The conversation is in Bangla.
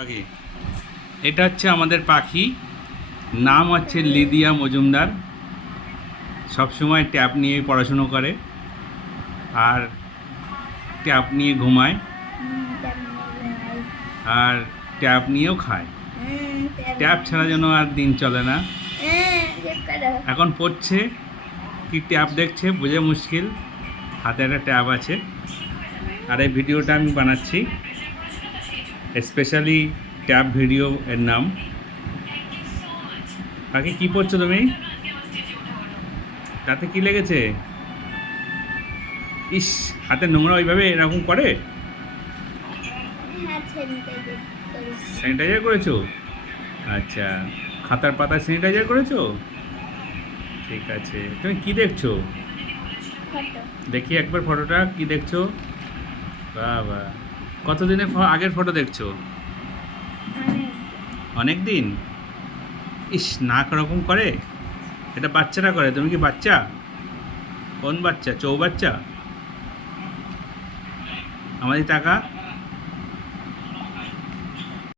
পাখি এটা হচ্ছে আমাদের পাখি। নাম হচ্ছে লিদিয়া মজুমদার। সবসময় ট্যাব নিয়ে পড়াশুনো করে আর ট্যাব নিয়ে ঘুমায় আর ট্যাব নিয়েও খায়। ট্যাব ছাড়া যেন আর দিন চলে না। এখন পড়ছে কি ট্যাব দেখছে বোঝা মুশকিল। হাতে একটা ট্যাব আছে আর এই ভিডিওটা আমি বানাচ্ছি স্পেশালি ট্যাব ভিডিও এর নাম। পাখি কি পড়ছো তুমি? তাতে কি লেগেছে? ইস, হাতে নোংরা ওইভাবে এরকম করে? স্যানিটাইজার করেছো? আচ্ছা, খাতার পাতা স্যানিটাইজার করেছো? ঠিক আছে। তুমি কি দেখছো? দেখি একবার ফটোটা, কি দেখছো? বাহ বাহ, কতদিনের আগের ফটো দেখছো? অনেক দিন। ইস, নাক রকম করে। এটা বাচ্চারা করে, তুমি কি বাচ্চা? কোন বাচ্চা? চৌবাচ্চা? আমাদের টাকা